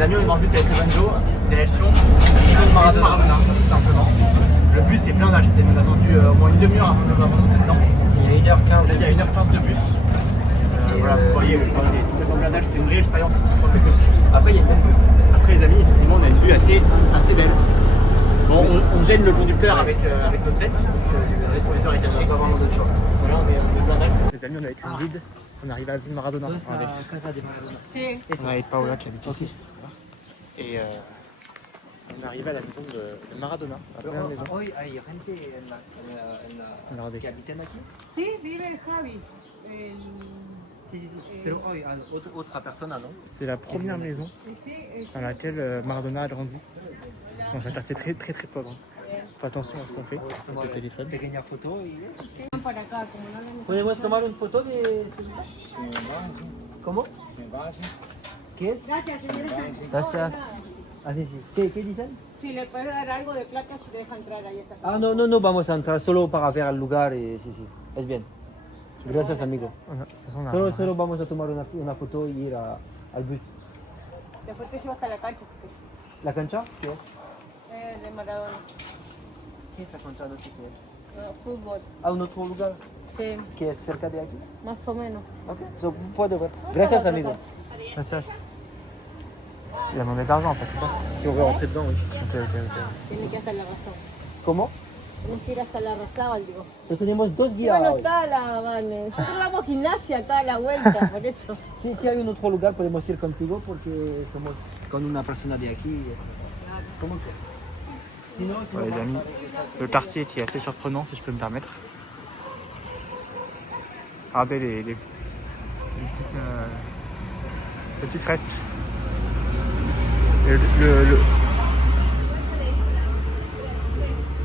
Les amis, on est en bus avec le banjo, direction Maradona, tout simplement. Le bus est blindé, c'était nous attendu au moins une demi-heure avant de monter dedans. Il est 1h15. Il y a 1h15 de bus. Voilà, vous voyez, c'est complètement blindage, c'est une vraie expérience ici. Après, il y a une bonne vue. Après, les amis, effectivement, on a une vue assez belle. Bon, on gêne le conducteur avec notre tête, parce que le rétroviseur est caché. Voilà, on est blindage. Les amis, on est avec une guide. On arrive à la ville Maradona. C'est la Casa de Maradona. Sí. On est avec Paola qui habite ici. Et on est arrivé à la maison de Maradona, la première maison. Hoy hay gente que habitan aquí. Sí, vive Javi. Sí. Pero hoy hay otra persona, ¿no? C'est la première maison dans laquelle Maradona a grandi. Dans un quartier très pauvre. Fais attention à ce qu'on fait avec le téléphone. Pequeña foto y... Para acá, como no le ¿Podemos tomar una foto de este lugar? ¿Cómo? ¿Qué es? Gracias, señora. Gracias. Ah, sí. ¿Qué dicen? Si le puede dar algo de plata, se deja entrar ahí esa. Ah, no vamos a entrar, solo para ver el lugar y sí, es bien. Gracias, amigo. Voilà, de toute façon, on a- Solo vamos a tomar una foto y ir al bus. Después te llevo hasta la cancha, si ¿La cancha? ¿Qué es? quieres. De Maradona. ¿Qué es la cancha? No sé qué es. Fútbol. ¿A un otro lugar? Sí, ¿Que es cerca de aquí? más o menos. Ok, puedo ver. Gracias, amigo. Gracias. Il a demandé de l'argent en fait, c'est ça? Si on veut rentrer dedans, oui. Ok. Tienes que ir hasta la razón. ¿Cómo? Tienes que ir hasta la Razal, digo. Entonces tenemos 2 Ya días no hoy. está la Vane. Nosotros vamos gimnasia acá a la vuelta, por eso. Si hay un otro lugar, podemos ir contigo porque somos con una persona de aquí. ¿Cómo que? Si no, Ouais, les amis, le quartier qui est assez surprenant si je peux me permettre. Regardez les petites fresques. Et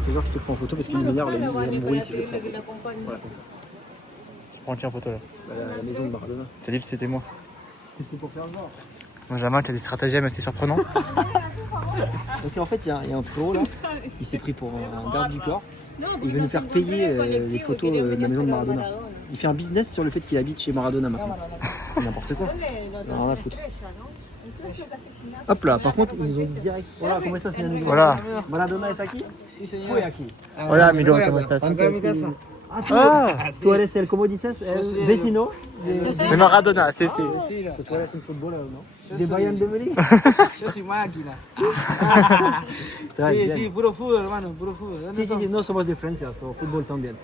Fais voir que je te prends en photo parce qu'il m'énerve le bruit si je le prends. Que la acompañe. Voilà, comme ça. Je prends qui en photo là? La maison de Maradona. T'as dit que c'était moi. C'est pour faire voir. Benjamin qui a des stratagèmes assez surprenants. Parce qu'en fait, il y a un frérot là, il s'est pris pour un garde du corps. Il veut nous faire payer les photos de la maison de Maradona. Il fait un business sur le fait qu'il habite chez Maradona maintenant. C'est n'importe quoi. Il en a rien à foutre. Hop là, par contre, ils nous ont dit direct. Voilà, comment ça, c'est la nouvelle. Voilà. Maradona es aquí. Fue aquí. Hola amigo, ¿cómo estás? Tú eres el, ¿cómo dices? El vecino De Maradona, sí. Tú eres un futbolero, ¿no? De Bayern de Múnich. Yo soy máquina. Sí, Sí, puro fútbol, hermano, puro fútbol. ¿Dónde Sí, son? no somos de Francia, somos fútbol también.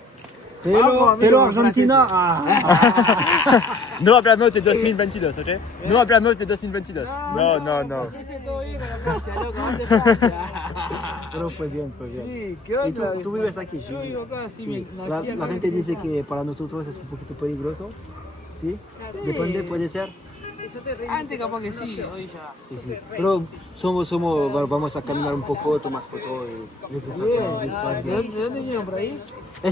Vamos, amigo, Pero los Argentina, No hablamos de 2022, ¿ok? No hablamos de 2022. No. Sí, todo bien con la Francia, loco, ¿dónde Francia? Pero fue bien, fue bien. Sí, ¿qué ¿Y onda? tú vives aquí? Yo vivo acá, sí, Sí. me La, nací acá. la gente dice que para nosotros es un poquito peligroso, ¿sí? Depende, puede ser. Antes capaz que sí, hoy ya. Sí, sí. Pero vamos a caminar un poco, tomas fotos y ¿De dónde vinieron por ahí?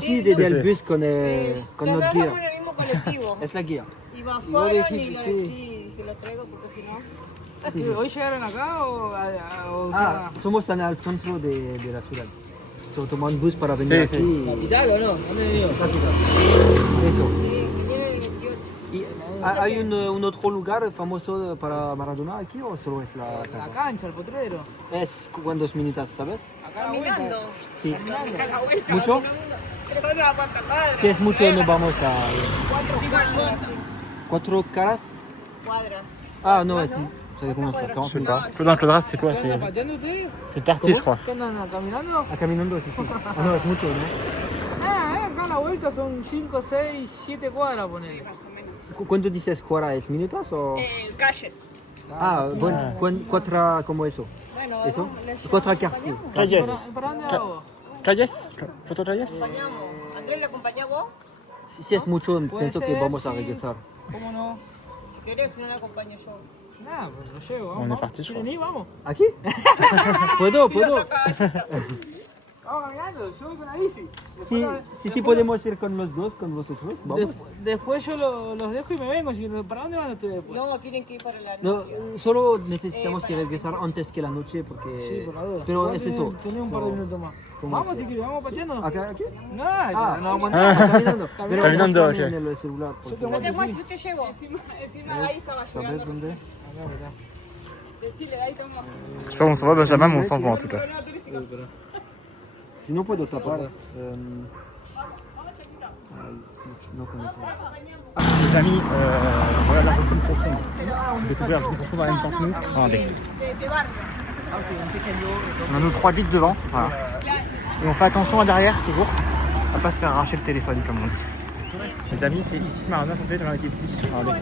sí, desde Sí, el sí. bus con Que notre andamos guía. en el mismo colectivo. Es la guía. Y Y vos bajaron le y dijiste, lo sí. sí, que lo traigo porque si no. Sí, sí. ¿Hoy llegaron acá o Ah, somos en el centro de la ciudad. So, tomamos un bus para venir Sí, aquí. sí. ¿Capital o no? ¿Dónde vinieron? Eso. Vinieron el 28. ¿Y hay un otro lugar famoso para Maradona aquí o solo es la La casa? cancha, el potrero. Es cuántos minutos, ¿sabes? Acá a la vuelta. Caminando. Sí. Acá a la vuelta. ¿Mucho? Si es mucho no vamos a... 4 caras? Cuadras. Ah, no, es... ¿Sabes cómo está? Je sais pas. Dans le Clodras, c'est quoi? ¿Qué andan pateando ustedes? C'est le quartier, je crois. ¿Qué andan caminando? Ah, caminando, sí, sí. Ah, no, es mucho, ¿no? Acá a la vuelta son 5, 6, 7 cuadras, ponele. ¿Cuánto dices cuara? ¿Es minutos o...? Calles. Ah, bueno, cuatro, como eso. Bueno, ¿Eso? les Cuatro quartiers. Calles. ¿Para dónde hago? Calles? ¿Foto Calles? acompañamos. ¿Andrés le acompañá vos? Si es mucho, Puede pienso que ser, vamos a sí. regresar. ¿Cómo no? Si querés, si no le acompaño yo. Nada, pues lo llevo. On Vamos. est parti, je ¿Quieren crois. ir? Vamos. ¿Aquí? ¿Puedo? Vamos caminando, yo voy con la bici. Sí, sí, podemos ir con los dos, con vosotros. Vamos. Después yo los dejo y me vengo. ¿Para dónde van ustedes después? No, tienen que ir para la No, noche. solo necesitamos que regresar antes que la noche porque... Sí, por la duda. Pero Igual es eso. Tenés un par de minutos más. ¿Cómo? Vamos si quieres, vamos pateando. ¿Acá? ¿Aquí? No, Ah, no vamos Ah. caminando. Pero Caminando, muéstrame ok. en el celular. porque- Yo te Yo te muestro, yo te llevo. Encima ahí estaba ¿Sabes llegando. dónde? Acá, acá. Je sais pas où on s'en va, Benjamin, mais on s'en va en tout cas. Sinon, puedo tapar. No connexion. Les amis, voilà la routine profonde. Découvrir la routine profonde en même temps que nous. Regardez. On a nos 3 guides devant. Voilà. Et on fait attention à derrière, toujours. À pas se faire arracher le téléphone, comme on dit. Les amis, c'est ici que Maradona s'entraînait quand on était petit. Regardez.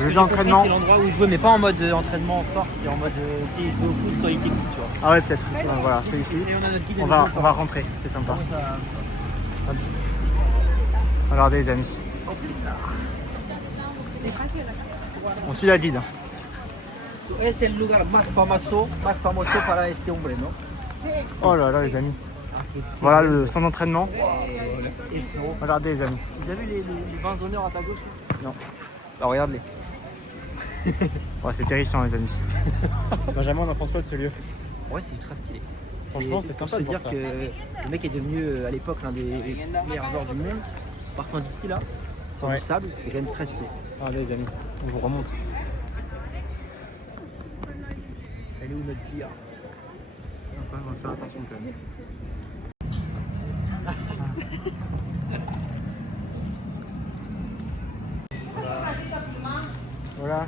Le lieu d'entraînement. C'est l'endroit où il jouait, mais pas en mode entraînement fort, c'était en mode tu sais, il jouait au foot quand il était petit, tu vois. Ah ouais, peut-être. Voilà, c'est ici. Et on a notre guide On va rentrer, c'est sympa. Regardez les amis. On suit la guide. Es el lugar más famoso para este hombre, ¿no? Oh là là les amis. Voilà le centre d'entraînement. Regardez les amis. Vous avez vu les 20 honneurs à ta gauche? Non. Bah regarde-les. Ouais, c'est terrifiant les amis. Benjamin, on en pense quoi de ce lieu? Ouais, c'est ultra stylé. Franchement, c'est pour sympa se de voir dire ça. que le mec est devenu à l'époque l'un des meilleurs joueurs du monde. Partant d'ici là, sur Ouais. du sable, c'est quand même très stylé. Regardez les amis, on vous remontre. Elle est où notre Gia? On va faire attention quand même. Voilà.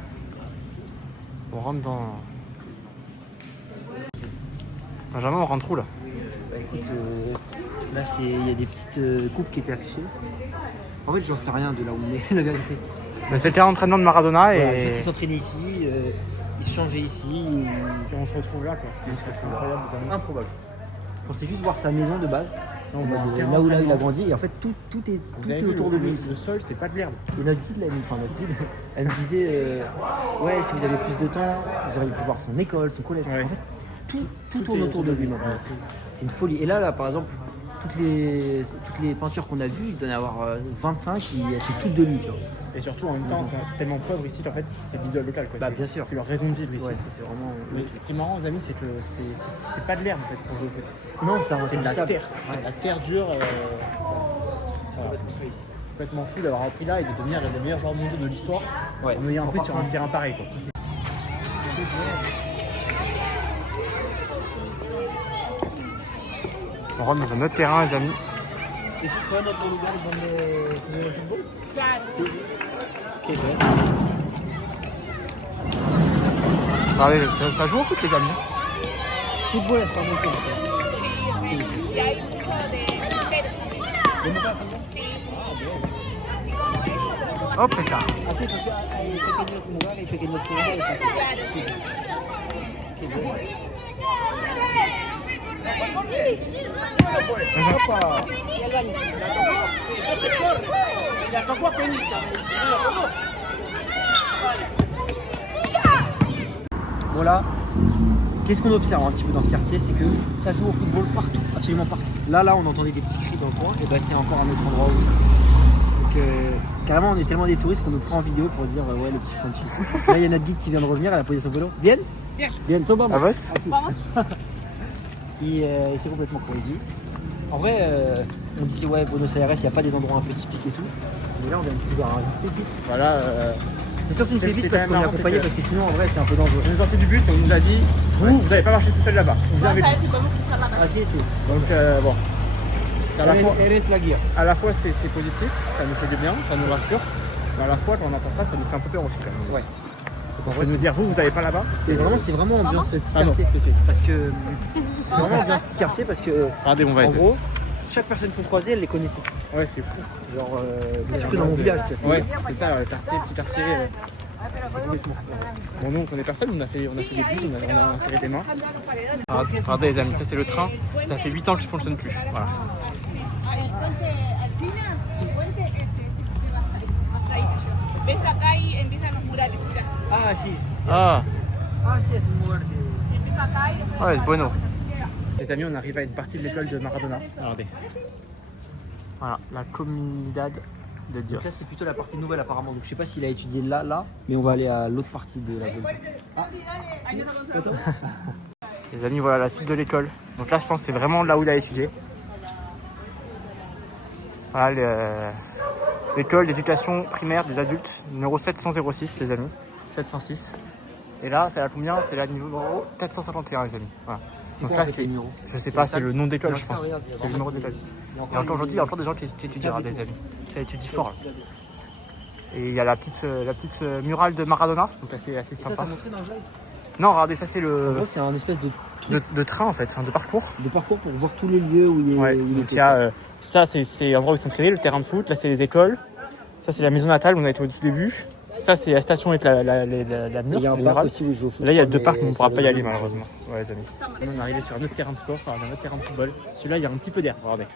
On rentre dans... Benjamin, on rentre où là? Bah écoute, là il y a des petites coupes qui étaient affichées. En fait, j'en sais rien de là où on est, la vérité. Mais c'était l'entraînement de Maradona Voilà, et... juste ils s'entraînaient ici, ils se changeaient ici. et on se retrouve là quoi. C'est incroyable. C'est improbable. On sait juste voir sa maison de base. Là, on voit un de- terrain là où il a d'entraînement. grandi. Et en fait, tout est, Vous avez tout est vu, autour de lui. le sol, c'est pas de l'herbe. Et notre guide, là, notre guide, elle me disait ouais, si vous avez plus de temps, vous auriez pu voir son école, son collège. Ouais. En fait, tout Tout tourne est autour de lui maintenant. Ouais. C'est une folie. Et là, par exemple, toutes les peintures qu'on a vues, il doit y en avoir 25 qui achètent toutes de lui. Tu vois. Et surtout, en même temps, c'est tellement pauvre ici qu'en fait, c'est l'idole locale. Quoi. Bah, C'est- bien sûr. C'est leur raison de vivre ici. Ouais, c'est vraiment. Mais ce qui est marrant, les amis, c'est que c'est pas de l'herbe en fait pour jouer au foot ici. Non, C'est de la sable. terre. Ouais. C'est de la terre dure. C'est Complètement fou d'avoir appris là et de devenir l'un des meilleurs joueurs mondiaux de l'histoire Ouais. en ayant appris sur un terrain pareil. Quoi. On rentre dans un autre terrain, les amis. ¿Y fue en otro lugar donde jugó fútbol? Claro. Sí. Qué bien. Regardez, ça joue au foot, les amis. Fútbol está muy bien. Y hay mucho de mujeres. Hop, putain. Así, porque hay pequeños lugares y pequeños jugadores. Sí. Qué bien. Voilà. Qu'est-ce qu'on observe un petit peu dans ce quartier, c'est que ça joue au football partout, absolument partout. Là, on entendait des petits cris dans le coin, et ben c'est encore un autre endroit où ça. Donc, carrément, on est tellement des touristes qu'on nous prend en vidéo pour dire ouais, le petit Frenchy. Là, il y a notre guide qui vient de revenir, elle a posé son vélo. Bien? Bien, so vamos. Ah, vos? Et c'est complètement crazy. En vrai, on disait ouais, Buenos Aires, il n'y a pas des endroits un peu typiques et tout. Mais là, on vient de découvrir une pépite. Voilà. C'est surtout une Ce qui pépite est parce quand qu'on est même accompagné, marrant, parce que sinon, en vrai, c'est un peu dangereux. On est sorti du bus et on nous a dit vous n'allez pas marcher tout seul là-bas. On vient avec vous. Ok, c'est. Donc bon. C'est à la fois c'est positif, ça nous fait du bien, ça nous rassure. Mais à la fois quand on entend ça, ça nous fait un peu peur aussi quand même. Ouais. On peut nous dire vous n'allez pas là-bas. C'est vraiment ambiance petit Ah non, quartier. c'est. Parce que. C'est vraiment ambiance petit quartier parce que. Regardez, on va En essayer. gros, chaque personne qu'on croisait, elle les connaissait. Ouais, c'est fou. Genre, c'est surtout dans mon village, tu vois. Ouais, c'est ça, le quartier, petit quartier. C'est complètement fou. Bon, nous on connaît personne, on a fait des bus, on a serré des mains. Regardez les amis, ça c'est le train, ça fait 8 ans qu'il ne fonctionne plus. Voilà. El puente Alsina, el puente ese, ahí. ¿Ves acá y empiezan los murales? Mira, Ah, si. Ah, Ah, si, c'est une muerte. empieza acá y después. ouais, c'est bueno. Les amis, on arrive à une partie de l'école de Maradona. Regardez. Voilà, la Comunidad de Dios. Donc là, c'est plutôt la partie nouvelle apparemment. Donc je sais pas s'il a étudié là, mais on va aller à l'autre partie de la ville. Les amis, voilà la suite de l'école. Donc là, je pense que c'est vraiment là où il a étudié. Voilà l'école d'éducation primaire des adultes, numéro 706, les amis. 706. Et là, c'est la combien? C'est la niveau 451, les amis. Voilà. C'est Donc quoi là, en fait, les numéros? Je sais pas, c'est le nom d'école, Mais je pense. regarde, il y a C'est le numéro d'école. Il y a Et encore aujourd'hui, il y a encore des gens qui étudient, des amis. Ça étudie fort. Là. Et il y a la petite murale de Maradona, donc là c'est assez Ça sympa. t'a montré dans le vlog? Non, regardez, ça c'est En le gros, c'est un espèce de train en fait, enfin, de parcours. de parcours pour voir tous les lieux où il est. Ouais, où il donc était. il y a ça, c'est l'endroit où ils s'entraînaient, le terrain de foot. Là, c'est les écoles. Ça, c'est la maison natale où on a été au tout début. Ça, c'est la station avec la Il y a un parc murale. aussi où il joue au foot. Là, il y a je deux crois, parcs, mais on ne mais pourra ça pas y vaut aller le coup. malheureusement. Ouais, les amis. On est arrivé sur un autre terrain de sport, enfin un autre terrain de football. Celui-là, il y a un petit peu d'air, regardez.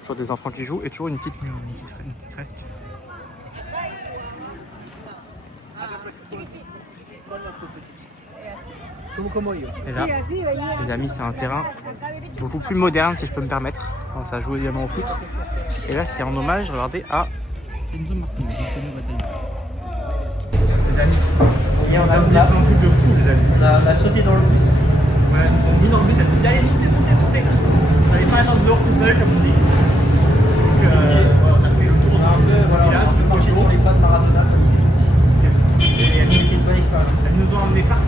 Toujours des enfants qui jouent et toujours une petite fresque. Et là, les amis, c'est un terrain beaucoup plus moderne, si je peux me permettre. Bon, ça joue également au foot. Et là, c'est en hommage, regardez, à Enzo Martinez. Les amis, Et on on a fait un truc de fou, les amis. on a sauté dans le bus. Ouais, ils nous ont mis dans le bus, elle nous dit allez, montez. Vous n'allez pas attendre dehors tout seul, comme on dit. Donc, on a fait le tour d'un peu, village, on a marché sur les pas de Maradona quand il était tout petit. c'est fou. Et elles C'était une bonne expérience. nous ont emmenés partout.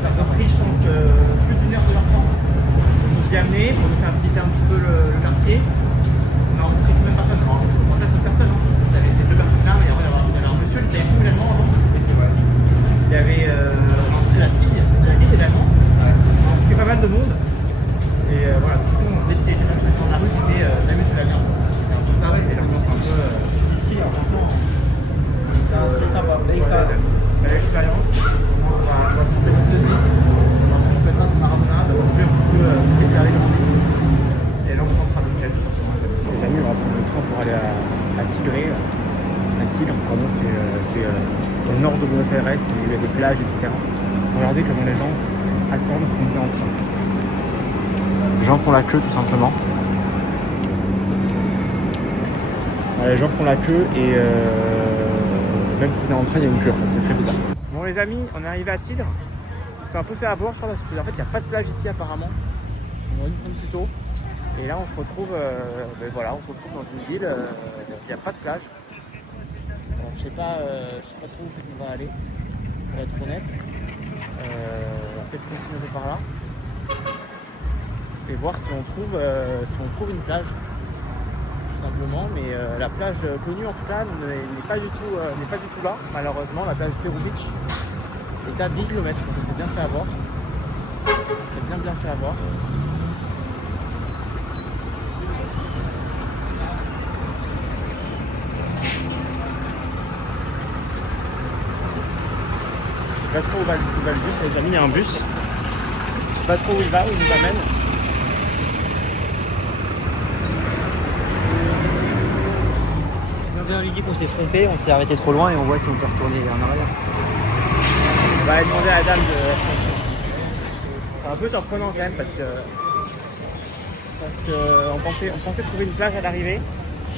Ça a pris, je pense, plus d'1 heure de leur temps pour nous y amener, pour nous faire visiter un petit peu le quartier. On a rencontré combien de personnes? Alors, il faut compter cette personne. Vous savez, ces 2 personnes-là, mais après, il y avait un monsieur, il était fou également avant. Et c'est vrai. Il y avait rencontré la fille de la ville également. Ouais. On a rencontré pas mal de monde. Et voilà, tout le monde, dès qu'il était dans la rue, c'était Salut, tu vas bien. C'était un peu ça, c'était l'ambiance un peu. C'était stylé, hein, franchement. C'était sympa, belle expérience. Belle expérience. On va se tromper toute de vie. On va prendre cette trace de Maradona, d'avoir vu un petit peu s'éclairer dans lui. Et là, on rentrera le ciel, tout simplement. Les amis, on va prendre le train pour aller à Tigre. À Tigre, pardon, c'est au nord de Buenos Aires, il y a des plages, etc. Regardez comment les gens attendent qu'on vienne en train. Les gens font la queue, tout simplement. Les gens font la queue et même quand on est en train, il y a une queue. C'est très bizarre. Bon les amis, on est arrivé à Tigre. On s'est un peu fait avoir, je crois, parce qu'en fait, il n'y a pas de plage ici apparemment. On aurait dû prendre plus tôt. Et là, on se retrouve, voilà, on se retrouve dans une ville. Il n'y a pas de plage. Alors, je sais pas trop où c'est qu'on va aller. Pour être honnête. On va peut-être continuer un peu par là. Et voir si on trouve une plage. Simplement, mais la plage connue en tout cas n'est pas du tout là, malheureusement. La plage Peru Beach est à 10 km, donc on s'est bien fait avoir. On s'est bien fait avoir. Je sais pas trop où va le bus, les amis, il y a un bus. Je sais pas trop où il va, où il nous amène. On lui dit qu'on s'est trompé, on s'est arrêté trop loin et on voit si on peut retourner en arrière. On va aller demander à la dame de la chanson. C'est un peu surprenant quand même parce que on pensait trouver une plage à l'arrivée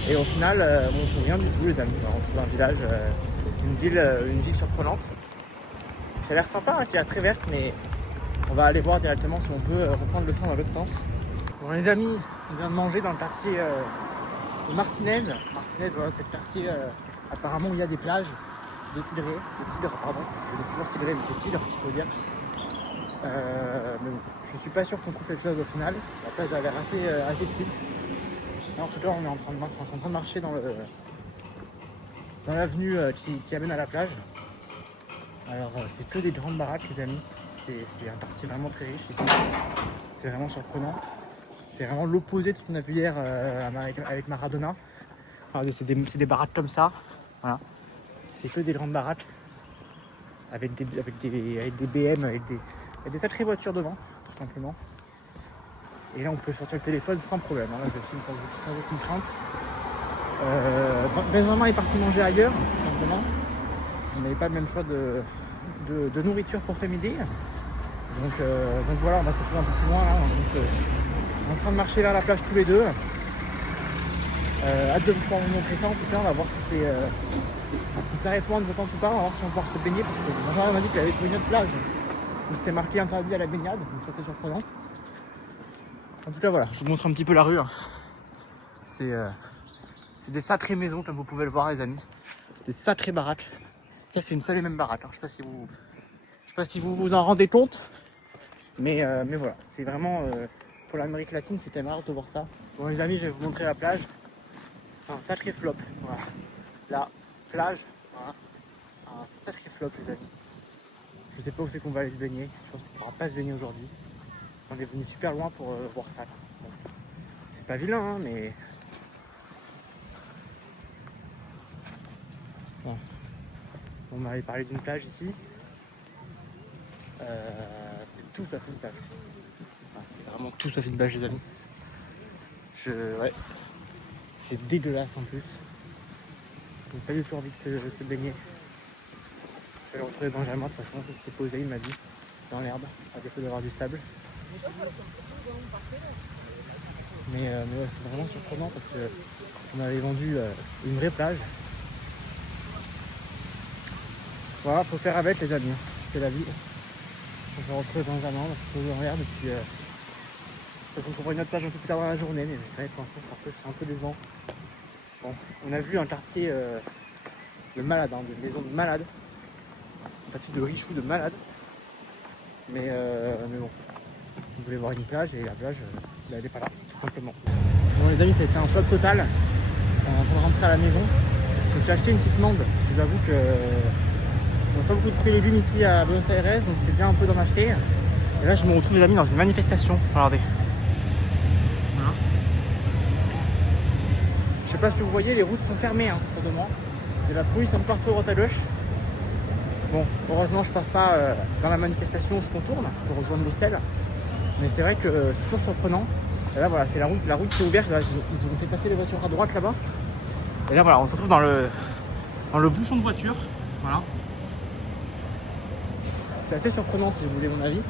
et au final on trouve rien du tout les amis. On trouve un village, une ville surprenante. Qui a l'air sympa, hein, qui a l'air très verte, mais on va aller voir directement si on peut reprendre le train dans l'autre sens. Bon les amis, on vient de manger dans le quartier de Martinez. Martinez, voilà, c'est le quartier apparemment où il y a des plages de tigres, pardon. Je dis toujours tigré, mais c'est tigre qu'il faut dire. Mais bon, je suis pas sûr qu'on trouve quelque chose au final. La plage a l'air assez petite. Là, en tout cas, on est en train de marcher dans l'avenue qui amène à la plage. Alors, c'est que des grandes baraques, les amis. C'est un quartier vraiment très riche ici. C'est vraiment surprenant. C'est vraiment l'opposé de ce qu'on a vu hier avec Maradona. Regardez, c'est des baraques comme ça. Voilà. C'est que des grandes baraques avec des BM, avec des sacrées voitures devant, tout simplement. Et là, on peut sortir le téléphone sans problème. Là, je filme sans aucune crainte. Benjamin est parti manger ailleurs, tout simplement. On n'avait pas le même choix de nourriture pour ce midi. Donc voilà, on va se retrouver un peu plus loin. Là. On est en train de marcher vers la plage tous les deux. Hâte de pouvoir vous montrer ça. En tout cas, on va voir si ça répond à nos attentes ou pas. On va voir si on va pouvoir se baigner. Parce que Benjamin m'a dit qu'il avait trouvé une autre plage où c'était marqué interdit à la baignade. Donc ça, c'est surprenant. En tout cas, voilà, je vous montre un petit peu la rue. Hein. C'est des sacrées maisons, comme vous pouvez le voir, les amis. Des sacrées baraques. Ça c'est une seule et même baraque. Hein. Je sais pas si vous vous en rendez compte. Mais voilà, c'est vraiment pour l'Amérique latine, c'est quand même rare de voir ça. Bon les amis, je vais vous montrer la plage. C'est un sacré flop. Voilà. La plage, voilà. Un sacré flop les amis. Je sais pas où c'est qu'on va aller se baigner. Je pense qu'on ne pourra pas se baigner aujourd'hui. On est venu super loin pour voir ça. Bon. C'est pas vilain hein, mais. Bon. On m'avait parlé d'une plage ici. C'est tout sauf une plage. Enfin, c'est vraiment tout sauf une plage les amis. Ouais. C'est dégueulasse en plus. J'ai pas du tout envie de se baigner. Je vais le retrouver Benjamin, de toute façon, il s'est posé, il m'a dit, dans l'herbe, à défaut d'avoir du sable. Mais ouais, c'est vraiment surprenant parce qu'on avait vendu une vraie plage. Voilà, faut faire avec les amis, c'est la vie. On va retrouver Benjamin, on va se poser dans l'herbe et puis on trouvera une autre plage un peu plus tard dans la journée, mais c'est vrai que pour l'instant c'est un peu décevant. Bon, on a vu un quartier de malades, hein, de maisons de malades. Un quartier de richoux, de malades. Mais bon, on voulait voir une plage et la plage, elle n'est pas là, tout simplement. Bon les amis, ça a été un flop total. On va rentrer à la maison. Je me suis acheté une petite mande. Je vous avoue que on n'a pas beaucoup de fruits et légumes ici à Buenos Aires, donc c'est bien un peu d'en acheter. Et là, je me retrouve les amis dans une manifestation. Regardez. Voilà. Je sais pas ce que vous voyez, les routes sont fermées hein, autour de moi. Il y a la police un peu partout à droite à gauche. Bon, heureusement, je passe pas dans la manifestation où je contourne pour rejoindre l'hostel. Mais c'est vrai que c'est toujours surprenant. Et là, voilà, c'est la route qui est ouverte. Là, ils ont fait passer les voitures à droite là-bas. Et là, voilà, on se retrouve dans le bouchon de voiture. Voilà. C'est assez surprenant si vous voulez mon avis.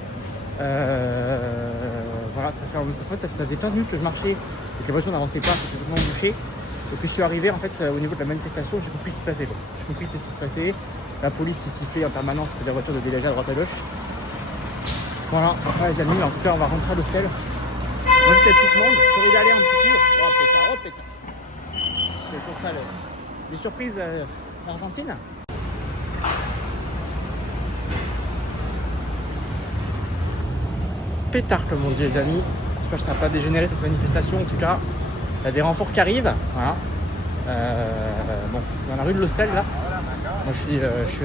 Voilà, ça fait 15 minutes que je marchais et que les voitures n'avançaient pas, c'était complètement bouché. Et puis je suis arrivé en fait au niveau de la manifestation, j'ai compris ce qui se passait. J'ai compris ce qui se passait. La police qui sifflait en permanence pour des voitures de délégués à droite à gauche. Voilà, les amis, en tout cas on va rentrer à l'hostel. Moi j'ai cette petite monde, je vais y aller un petit coup. Oh pétard. C'est pour ça les surprises d'Argentine. Pétard comme on dit les amis. J'espère que ça n'a pas dégénéré cette manifestation en tout cas. Il y a des renforts qui arrivent. Voilà. Bon, c'est dans la rue de l'hostel là. Moi je suis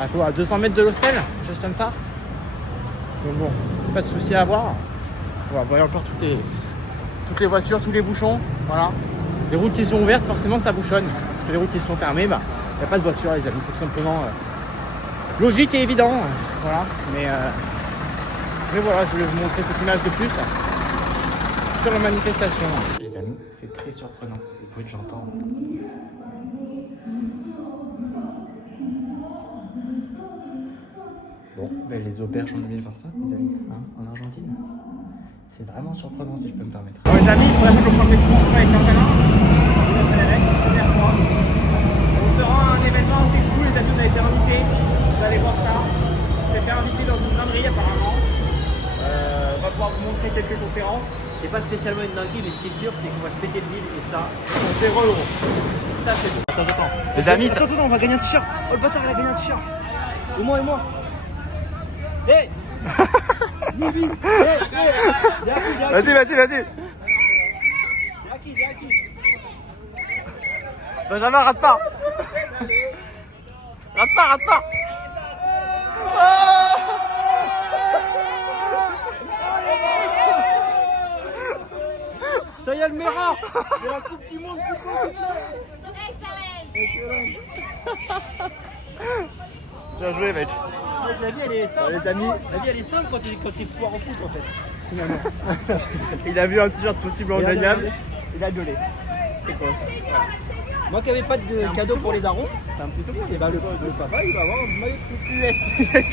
à 200 mètres de l'hostel, chose comme ça. Donc bon, pas de soucis à avoir. Voilà, vous voyez encore toutes les voitures, tous les bouchons. Voilà. Les routes qui sont ouvertes, forcément ça bouchonne. Parce que les routes qui sont fermées, bah, il n'y a pas de voiture les amis. C'est tout simplement logique et évident. Voilà. Mais voilà, je voulais vous montrer cette image de plus sur la manifestation. Les amis, c'est très surprenant le bruit que j'entends. Bon, ben les auberges en 2025, les amis, hein, en Argentine. C'est vraiment surprenant si je peux me permettre. Bon les amis, pour la fois qu'on prend le métro avec Benjamin, première fois. On se rend à un événement assez cool, les amis, on a été invités. Vous allez voir ça. On s'est fait inviter dans une dinguerie apparemment. On va pouvoir vous montrer quelques conférences. C'est pas spécialement une dinguerie, mais ce qui est sûr, c'est qu'on va se péter le bide et ça. On fait €. Ça, c'est bon. Attends. Les amis, ça... Attends, on va gagner un t-shirt. Oh, le bâtard, il a gagné un t-shirt. Et moi. Hé Bibi. Vas-y. Benjamin, rate pas. Rate pas. Ça y est, le Mera. C'est la coupe du monde qui compte. Bien joué, mec. La vie, elle est simple. Les amis, La vie, elle est simple quand t'es foire au foot, en fait. non. Il a vu un t-shirt possiblement gagnable. Il a gueulé. C'est quoi ça? Moi qui n'avais pas de cadeau pour les darons, c'est un petit souvenir. Et bah, le papa, il va avoir un maillot de foot.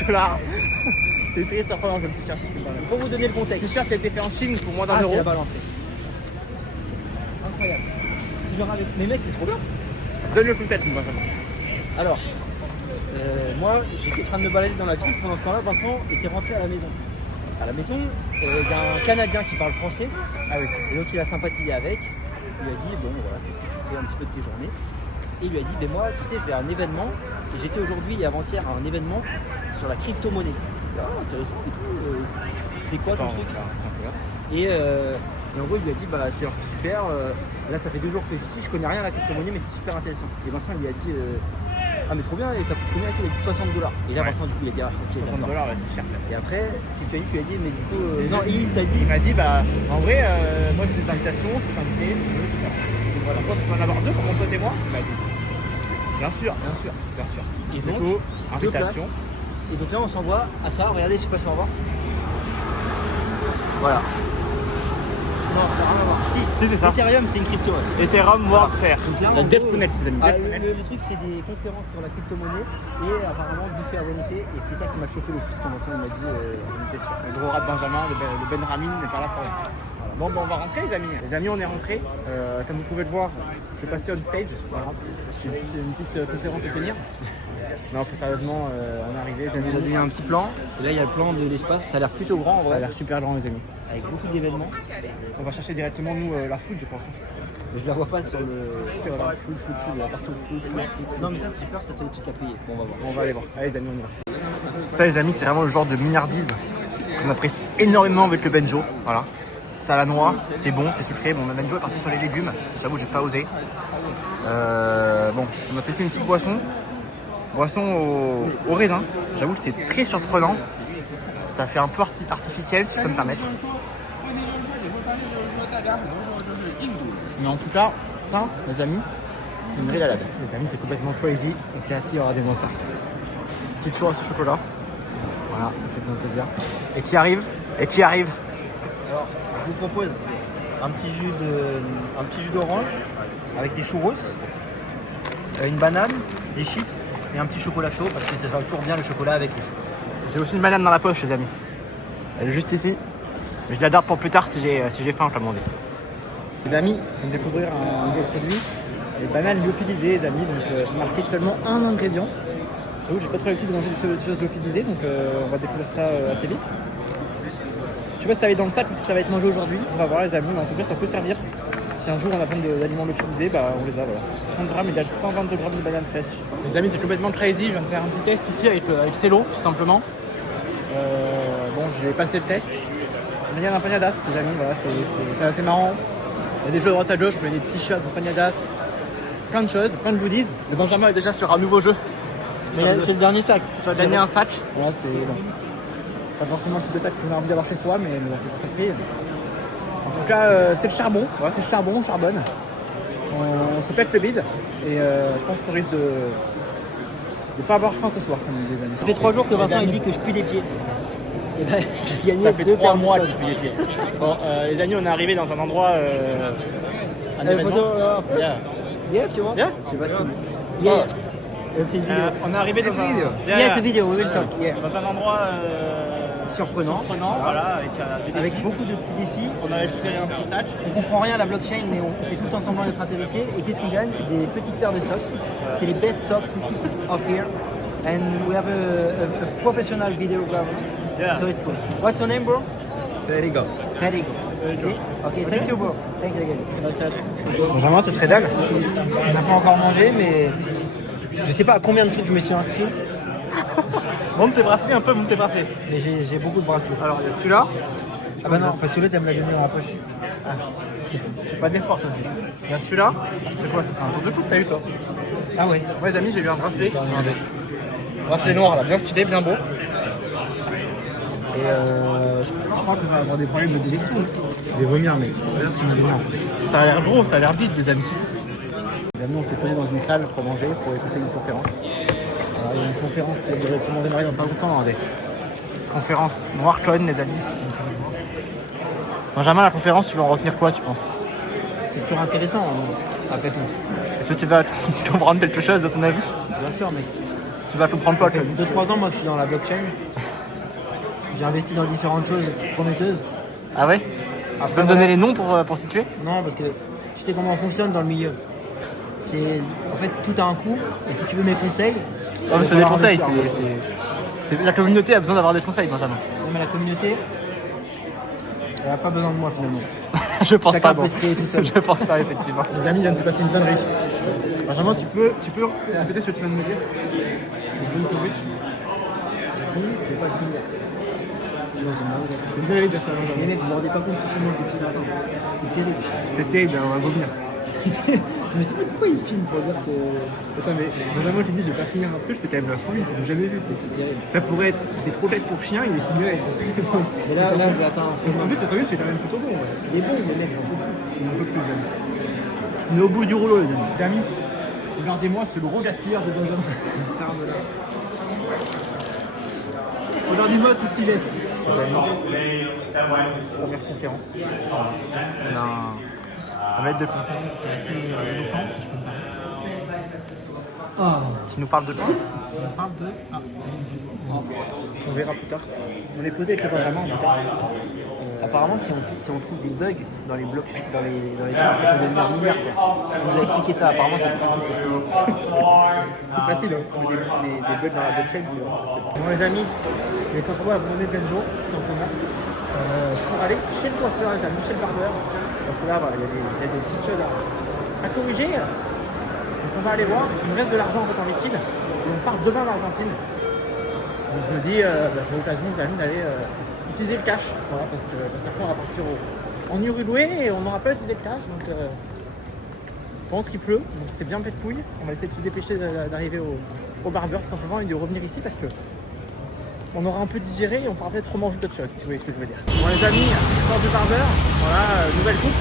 $. C'est très surprenant comme t-shirt. Pour vous donner le contexte. Le t-shirt a été fait en Chine pour moins d'1 c'est euro. la balle entrée. Incroyable. Si je rêve. Mais mec, c'est trop bien. Donne le contexte, Benjamin. Alors, moi, j'étais en train de me balader dans la ville. Pendant ce temps-là, Vincent était rentré à la maison. À la maison, il y a un Canadien qui parle français. Ah oui. Et donc, il a sympathisé avec. Il lui a dit, bon, voilà, qu'est-ce que tu fais un petit peu de tes journées? Et il lui a dit, mais moi, tu sais, je vais à un événement, et j'étais aujourd'hui et avant-hier à un événement sur la crypto-monnaie. Ah, intéressant et tout. C'est quoi ton Attends, truc? là. Et en gros, il lui a dit, bah c'est super, là ça fait 2 jours que j'y suis, je connais rien à la crypto-monnaie, mais c'est super intéressant. Et Vincent il lui a dit, ah mais trop bien, et ça coûte combien? Il a dit $60. Et là Ouais. Vincent du coup il a dit, ah ok, $60, d'accord. ouais, c'est cher. Et après, qu'est-ce que tu as dit? Mais du coup, Et non, il t'a Il dit, m'a dit, bah, en vrai, moi j'ai des invitations, je peux t'inviter, si tu veux, etc. Donc voilà, toi, tu peux en avoir 2 comme mon pote et moi. Il m'a dit, bien sûr. et Du donc, coup, 2 places. invitation. Et donc là on s'envoie à ça, regardez, je sais pas si on va voir. Voilà. Non, ça n'a rien à voir. Si, c'est ça. Ethereum, c'est une crypto. Ouais. Ethereum WorldFair. Donc là, La en gros, DevConnect, les amis. Ah, DevConnect. le truc, c'est des conférences sur la crypto-monnaie et apparemment buffet à volonté. Et c'est ça qui m'a chauffé le plus quand Vincent m'a dit on était sûr. Le gros rat de Benjamin, le Ben Ramin n'est pas là pour rien. Voilà. Bon, on va rentrer, les amis. Les amis, on est rentrés. Comme vous pouvez le voir, je vais passer on stage. Voilà. J'ai une petite conférence à tenir. Non, plus sérieusement, on est arrivé. Les amis, Il y a un petit plan. Et là, il y a le plan de l'espace. Ça a l'air plutôt grand en ça a vrai. l'air super grand, les amis. Avec beaucoup d'événements. On va chercher directement, nous, la food, je pense. Mais je la vois pas sur le. C'est voilà, food, il y a partout. Food. Non, mais ça, j'ai peur que ça soit des trucs à payer. Bon, on va voir. On va aller voir. Allez, les amis, on y va. Ça, les amis, c'est vraiment le genre de mignardise qu'on apprécie énormément avec le Benjo. Voilà. C'est à la noix, c'est bon, c'est sucré. Bon, le Benjo est parti sur les légumes. J'avoue, j'ai pas osé. Bon, on a testé une petite boisson. Boisson au raisin. J'avoue que c'est très surprenant. Ça fait un peu artificiel, si je peux me permettre. Mais en tout cas, ça, les amis, c'est une vraie lalade. Les amis, c'est complètement crazy. On s'est assis, regardez-moi ça. Petite churros au chocolat. Voilà, ça fait bien plaisir. Et qui arrive. Alors, je vous propose un petit jus d'orange avec des churros, une banane, des chips et un petit chocolat chaud parce que ça va toujours bien le chocolat avec les chips. J'ai aussi une banane dans la poche, les amis. Elle est juste ici. Mais je la garde pour plus tard si j'ai faim, comme on dit. Les amis, je viens de découvrir un nouveau produit. Les bananes lyophilisées, les amis. Donc j'ai marqué seulement un ingrédient. J'avoue, j'ai pas trop l'habitude de manger des choses lyophilisées, donc on va découvrir ça assez vite. Je sais pas si ça va être dans le sac ou si ça va être mangé aujourd'hui. On va voir, les amis, mais en tout cas ça peut servir. Si un jour on a besoin d'aliments lyophilisés, bah on les a. Voilà. 30 grammes, il y a 122 grammes de bananes fraîches. Les amis, c'est complètement crazy. Je viens de faire un petit test ici avec Celo, tout simplement. Bon, je vais passer le test. Il y a un panadas, les amis, voilà, c'est assez marrant. Il y a des jeux à droite à gauche, il y a des t-shirts, des panadas, plein de choses, plein de goodies. Le Benjamin est déjà sur un nouveau jeu. C'est le dernier sac. Sur le dernier un sac. Voilà, c'est bon. Pas forcément le type de sac qu'on a envie d'avoir chez soi, mais bon, c'est pour ça que en tout cas, c'est le charbon. Voilà, c'est le charbon, on charbonne. On se pète le bide. Et je pense qu'on risque de ne pas avoir faim ce soir, comme on dit, les amis. Ça fait 3 jours que Vincent il dit que je pue des pieds. Et ben, j'ai gagné Ça fait 2 3 paires de mois socks. qu'il fait les pieds. Bon, les amis, on est arrivé dans un endroit. Un événement. Photo, Yeah. yeah, if you want. Yeah? Je sais pas ce qu'il dit. Yeah. C'est une vidéo. On est arrivé dans un. Yeah, c'est vidéo, we will talk. Yeah. Dans un endroit Surprenant. voilà, avec des beaucoup de petits défis. On a récupéré un petit sac. On comprend rien à la blockchain, mais on fait tout le temps semblant d'être intéressé. Et qu'est-ce qu'on gagne? Des petites paires de socks. C'est les best socks of here. And we have a professional videographer. Yeah. So it's cool. What's your name, bro? Federico. Federico. Okay, thank you, bro. Thanks again. Benjamin, tu te rédales? On n'a pas encore mangé, mais je sais pas à combien de trucs je me suis inscrit. Monte tes bracelets un peu, monte tes bracelets. Mais j'ai beaucoup de bracelets. Alors, il y a celui-là. Ah bah non, parce que l'autre, elle me l'a donné dans la poche. Tu fais pas d'effort toi aussi. Il y a celui-là. C'est quoi ça? C'est un tour de coupe que t'as eu toi? Ah ouais. Ouais, les amis, j'ai eu un bracelet. Regardez. Bracelet noir là, bien stylé, bien beau. Et je crois qu'on va avoir des problèmes de digestion. Je vais vomir, mais regarde ce qu'il m'a donné en plus. Ça a l'air gros, ça a l'air vide, les amis. Les amis, on s'est posé dans une salle pour manger, pour écouter une conférence. Alors, il y a une conférence qui va sûrement démarrer dans pas longtemps. Hein, conférence Noirclone, les amis. Benjamin, la conférence, tu vas en retenir quoi, tu penses? C'est toujours intéressant, après tout. Est-ce que tu vas comprendre quelque chose, à ton avis? Bien sûr, mec. Tu vas comprendre quoi, Ça fait 2-3 ans, moi, que je suis dans la blockchain. J'ai investi dans différentes choses prometteuses. Ah ouais? Tu peux me donner les noms pour situer? Non, parce que tu sais comment on fonctionne dans le milieu. En fait, tout a un coût, et si tu veux mes conseils... Non, mais c'est des conseils, la communauté a besoin d'avoir des conseils, Benjamin. Non, mais la communauté, elle n'a pas besoin de moi, finalement. Je pense Chacun pas, peut bon. se créer tout seul. Je pense pas, effectivement. Les amis, il vient de se passer une connerie. Benjamin, tu peux répéter ce que tu viens de me dire? Le green sandwich. Je vais pas le finir. Non, c'est marrant, ça. C'est une connerie de dire ça, Les Benjamin. mecs, vous vous rendez pas compte de tout ce qu'on mange depuis ce matin. C'est terrible. C'est terrible, on va vomir. Je me suis dit pourquoi ils filment pour dire que. Attends, mais Benjamin qui dit je vais pas finir un truc, c'est quand même la folie, c'est du jamais vu. C'est terrible. Ça pourrait être des projettes pour chiens, il est filmé avec. Et là, je vais attendre. En plus, le truc, c'est quand même plutôt bon. Ouais. Il est bon, les mecs, j'en peux plus. On en peut plus, les amis. On est au bout du rouleau, les amis. Les amis, regardez-moi ce gros gaspilleur de Benjamin. Regardez-moi tout ce qu'il jette. Les amis, première conférence. On a un maître de conférence qui est assez éloquent, si je peux me permettre. Qui nous parle de quoi? On parle de. Ah. On verra plus tard. On est posé avec le Benjamin en tout cas. Apparemment, si on trouve des bugs dans les blocs, dans les trucs, on peut devenir milliardaire. On nous a expliqué ça. Apparemment, c'est plus compliqué. C'est facile, hein, trouver des bugs dans la blockchain, c'est vraiment facile. Bon les amis, il est en train d'abandonner Benjo, simplement, pour aller chez le coiffeur, les amis, chez le barbeur. Parce que là, voilà, il y a des petites choses à corriger. Donc on va aller voir, il nous reste de l'argent en fait en liquide, et on part demain en Argentine. Donc je me dis, c'est l'occasion, les amis, d'aller utiliser le cash, voilà, parce qu'après on va partir en Uruguay et on n'aura pas utilisé le cash. Donc, je pense qu'il pleut, donc c'est bien fait de pouille. On va essayer de se dépêcher d'arriver au barbeur tout simplement et de revenir ici parce que on aura un peu digéré et on pourra peut-être remanger d'autres choses, si vous voyez ce que je veux dire. Bon les amis, on sort du barbeur, voilà, nouvelle coupe,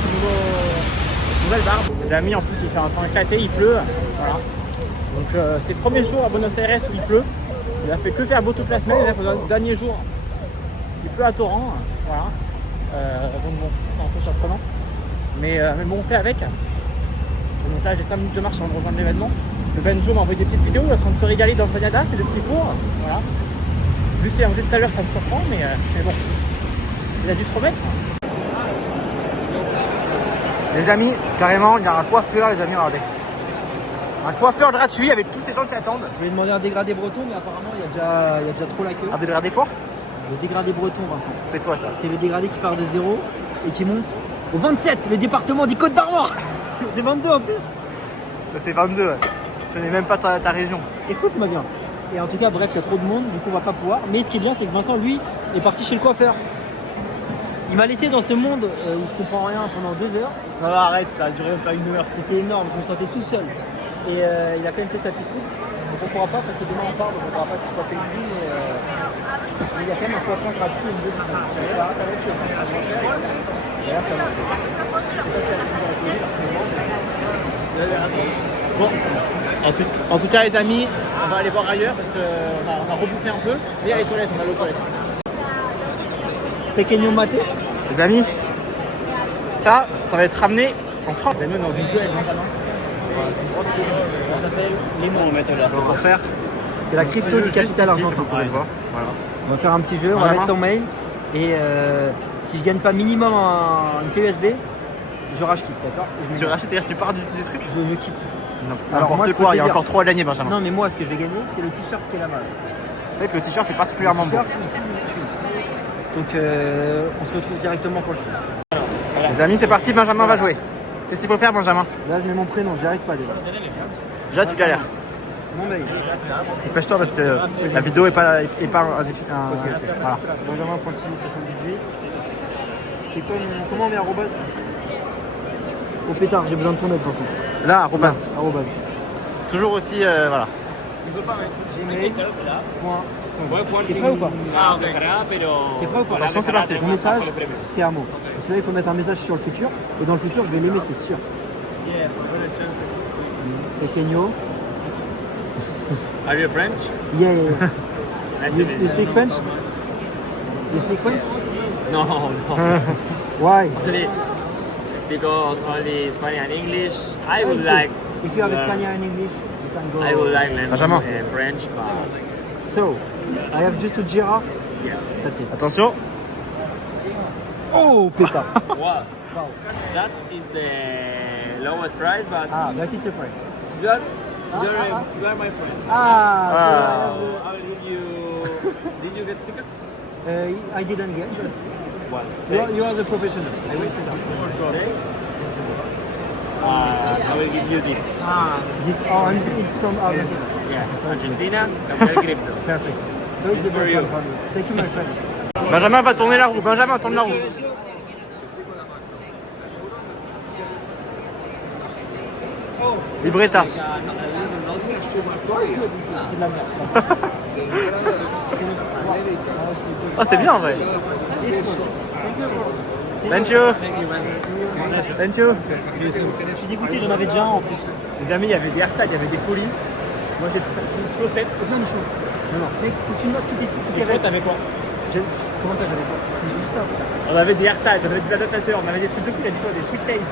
nouvelle barbe. Les amis, en plus il fait un temps éclaté, il pleut, voilà. Donc c'est le premier jour à Buenos Aires où il pleut. Il a fait que faire beau toute la semaine, et là le dernier jour il pleut à torrent, voilà. Donc bon, c'est un peu surprenant. Mais bon, on fait avec. Et donc là, j'ai 5 minutes de marche avant de rejoindre l'événement. Le Benjo m'a envoyé des petites vidéos, il est en train de se régaler dans le Canada, c'est le petit four. Voilà. Vu ce qu'il a mangé tout à l'heure, ça me surprend, mais bon, il a dû se remettre. Les amis, carrément, il y a un coiffeur, les amis, regardez. Un coiffeur gratuit avec tous ces gens qui attendent. Je vais demander un dégradé breton, mais apparemment, il y a déjà trop la queue. Un dégradé quoi? Le dégradé breton, Vincent. C'est quoi ça? C'est le dégradé qui part de 0 et qui monte au 27, le département des Côtes d'Armor. C'est 22 en plus. Ça c'est 22, ouais. Je connais même pas ta région. Écoute-moi bien. Et en tout cas, bref, il y a trop de monde, du coup, on va pas pouvoir. Mais ce qui est bien, c'est que Vincent, lui, est parti chez le coiffeur. Il m'a laissé dans ce monde où je comprends rien pendant 2 heures. Non, arrête, ça a duré même pas 1 heure. C'était énorme, je me sentais tout seul. Et il a quand même fait sa petite coupe. Donc on pourra pas, parce que demain on part, donc on pourra pas se coiffer ici. Mais il y a quand même un coiffeur gratuit au milieu du salon. Et là, t'as vu, tu es sans faire. Et là, t'as vu. Je sais pas si ça va se faire parce que Bon, en tout cas les amis, on va aller voir ailleurs parce qu'on a rebouffé un peu. Et il y a les toilettes, on va aller aux toilettes. Pequeño maté. Les amis, ça va être ramené en France. Les amis, dans une queue avec Benjamin. Ça s'appelle les mots. Donc pour faire, C'est la crypto du capital argentin. vous pouvez le voir. Voilà. On va faire un petit jeu, on va mettre son mail. Et si je gagne pas minimum une clé USB, je rage quitte, d'accord? Tu rachètes, c'est-à-dire que tu pars du truc? Je quitte. Alors, moi, n'importe je peux quoi, te il y a dire. encore trop à gagner, Benjamin. Non, mais moi, ce que je vais gagner, c'est le t-shirt qui est là-bas. C'est vrai que le t-shirt est particulièrement beau. Donc, on se retrouve directement pour le jeu. Les amis, c'est parti, Benjamin va jouer. Qu'est-ce qu'il faut faire, Benjamin? Là, je mets mon prénom, j'y arrive pas déjà. Déjà, tu galères. Mon mail. Dépêche-toi parce que la vidéo est pas voilà. Benjamin Franchi, 78. C'est comment on met arrobase? Au pétard, j'ai besoin de ton aide, Vincent. Là, arrobase. Arrobase. Toujours aussi, voilà. Gmail.com. T'es prêt ou pas? T'es prêt ou pas? Attention, c'est parti. Mon message, t'es un mot. Parce que là, il faut mettre un message sur le futur. Et dans le futur, je vais l'aimer, c'est sûr. Pequeño. Are you French? Yeah. Nice to You meet you. speak French? You speak French? No, no. Why? Only because only Spanish and English. I would like. If you have learn- Spanish and English, you can go. I would like learn Benjamin. French, but So, I have just a Girard. yes. That's it. Attention. Oh, pétard. Wow. That is the lowest price, but Ah, that is a price. you are you are my friend. Ah, I'll give you. Did you get tickets? I didn't get, but Well, you are the professional. I will start. I will give you this. This orange is from Argentina. Yeah, Argentina, Gabriel Gripno. Perfect. So it's It's a for good you. one for me. Thank you, my friend. Benjamin va tourner la roue. Benjamin, tourne la roue. Libretta. C'est de la merde, ça. Oh, c'est bien en vrai. Thank you. Thank you. Je suis dégoûté, j'en avais déjà un en plus. Les amis, il y avait des AirTags, il y avait des folies. Moi j'ai chaussettes. C'est bien, Michel. Non, non. Mec, faut que tu notes tout ici, tout Et toi, t'avais quoi? Comment ça, j'avais pas? C'est juste ça, frère. On avait des AirTags, on avait des adaptateurs, on avait des trucs de fou, il a dit quoi? Des suitcases.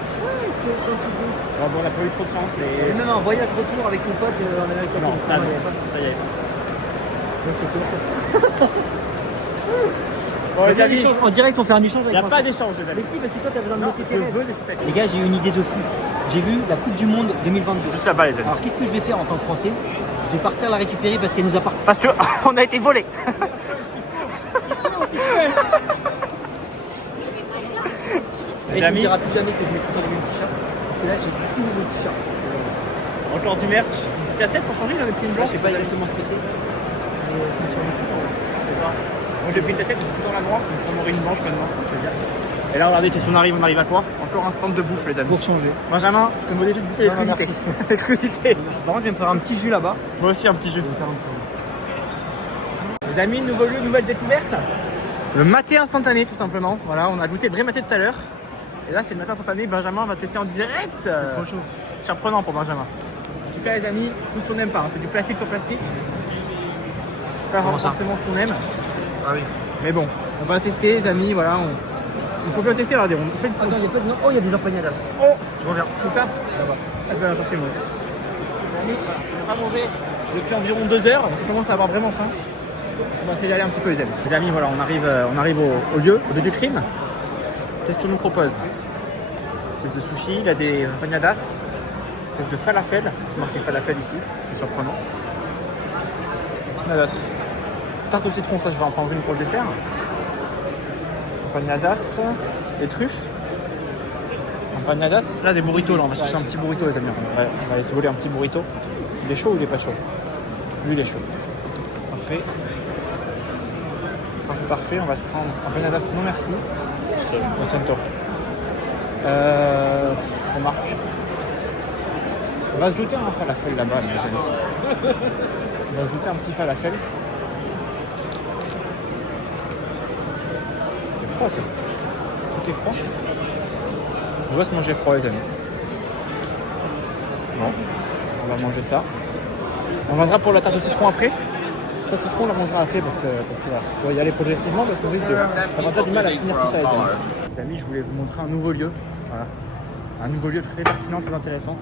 Bon, on a pas eu trop de chance. Et même un voyage retour avec ton pote en Amérique latine. Non, ça, ça y est. Bon, les amis, En direct, on fait un échange il avec n'y a Vincent. pas d'échange, les Mais amis. si, parce que toi, t'as besoin de Non, noter tes je rêves. veux les suitcases. Les gars, j'ai eu une idée de fou. J'ai vu la Coupe du Monde 2022. Juste là-bas, les amis. Alors, qu'est-ce que je vais faire en tant que Français? Je vais partir la récupérer parce qu'elle nous appartient. Parce que on a été volés. Et Les tu me amis, diras plus jamais que je mets tout le temps les mêmes t-shirts. Parce que là, j'ai 6 nouveaux t-shirts. encore du merch. Une petite cassette pour changer, j'en ai pris une Je blanche. sais pas exactement ce que c'est. Mais je me tiens Moi j'ai pris une cassette, j'ai tout dans la noire, donc j'en aurai une blanche maintenant, ça me fait plaisir. Et là regardez, qu'est-ce qu'on arrive, on arrive à quoi? Encore un stand de bouffe les amis. pour changer. Benjamin, je te modifie de bouffer les Non, non, crudités. Les crudités. Par contre, je vais me faire un petit jus là-bas. Moi aussi un petit jeu. Je vais me faire un petit jus. Les amis, nouveau lieu, nouvelle découverte. Le maté instantané tout simplement. Voilà, on a goûté le vrai maté tout à l'heure. Et là c'est le maté instantané, Benjamin va tester en direct. Trop chaud. Surprenant pour Benjamin. En tout cas les amis, tout ce qu'on n'aime pas, hein, c'est du plastique sur plastique. C'est pas Comment ça? forcément ce qu'on aime. Ah oui. Mais bon, on va tester les amis, voilà. Il faut bien tester, regardez, on fait Attends, il y a pas de... Oh, il y a des empanadas. Oh, je reviens. Tout ça là-bas. Ah, je vais aller chercher moi aussi. Les amis, on n'a pas mangé depuis environ 2 heures, donc on commence à avoir vraiment faim. On va essayer d'y aller un petit peu les amis. Les amis, voilà, on arrive au lieu du crime. Qu'est-ce qu'on nous propose? Une espèce de sushi, il y a des empanadas, une espèce de falafel. C'est marqué falafel ici, c'est surprenant. Qu'est-ce qu'on a d'autre? Tarte au citron, ça je vais en prendre une pour le dessert. Empanadas, des truffes. Empanadas, là des burritos, là on va chercher un petit burrito les amis. On va aller se voler un petit burrito. Il est chaud ou il est pas chaud? Lui il est chaud. Parfait. Parfait, on va se prendre empanadas, non merci. Au centre. Remarque. On va se douter un falafel là-bas, mes amis. On va se douter un petit falafel. C'est froid ça. Tout est froid. On doit se manger froid les amis. Bon, on va manger ça. On viendra pour la tarte au citron après. La tarte au citron on la mangera après parce que là, faut y aller progressivement parce qu'on risque d'avoir du mal à finir tout ça les amis. Les amis, je voulais vous montrer un nouveau lieu. Voilà. Un nouveau lieu très pertinent, très intéressant.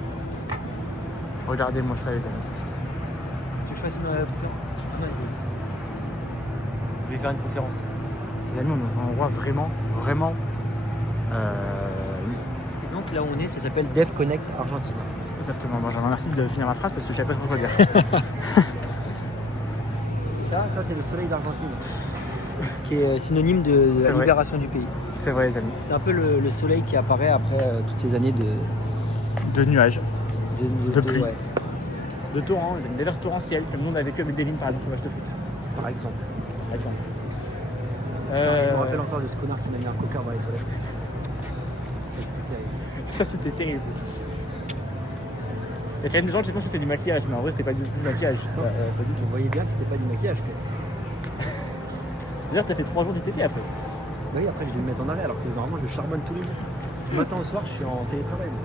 Regardez-moi ça les amis. Tu veux que je fasse une conférence? Je vais faire une conférence. Les amis, on est dans un endroit vraiment. Et donc là où on est, ça s'appelle Dev Connect Argentine. Exactement, Benjamin, merci de finir ma phrase parce que je savais pas quoi dire. Ça c'est le soleil d'Argentine, qui est synonyme de C'est la vrai. libération du pays. C'est vrai les amis. C'est un peu le soleil qui apparaît après toutes ces années De nuages, de pluie. ouais, de torrents, les amis, des torrentiels, comme nous on a vécu avec des lignes par exemple au match de foot. par exemple. Par exemple. Je me rappelle encore de ce connard qui m'a mis un coca dans les toilettes. Ça c'était terrible. Ça c'était terrible. Il y a quand même des gens qui pensent que c'est du maquillage, mais en vrai c'était pas du tout du maquillage. Pas du tout, on voyait bien que c'était pas du maquillage. Quoi. D'ailleurs t'as fait 3 jours d'ITT après. Oui, après je vais me mettre en arrêt alors que normalement je charbonne tous les jours. Du matin au soir, je suis en télétravail. Moi.